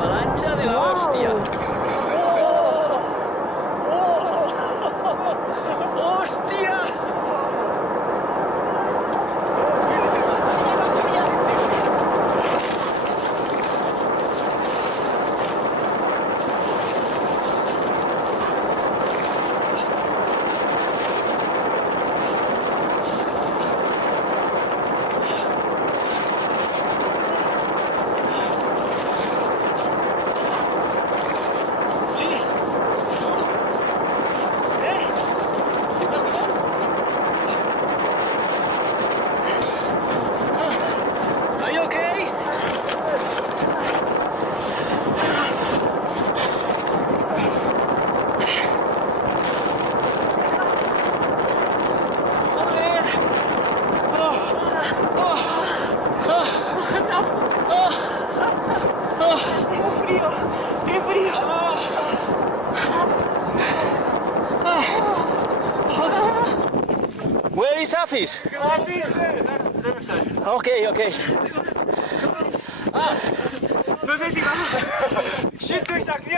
avalancha de la hostia. ¡Hostia! Are you okay? Tengo frío, qué frío. Where is Afis? Okay, okay. No sé si va. Shit, está aquí.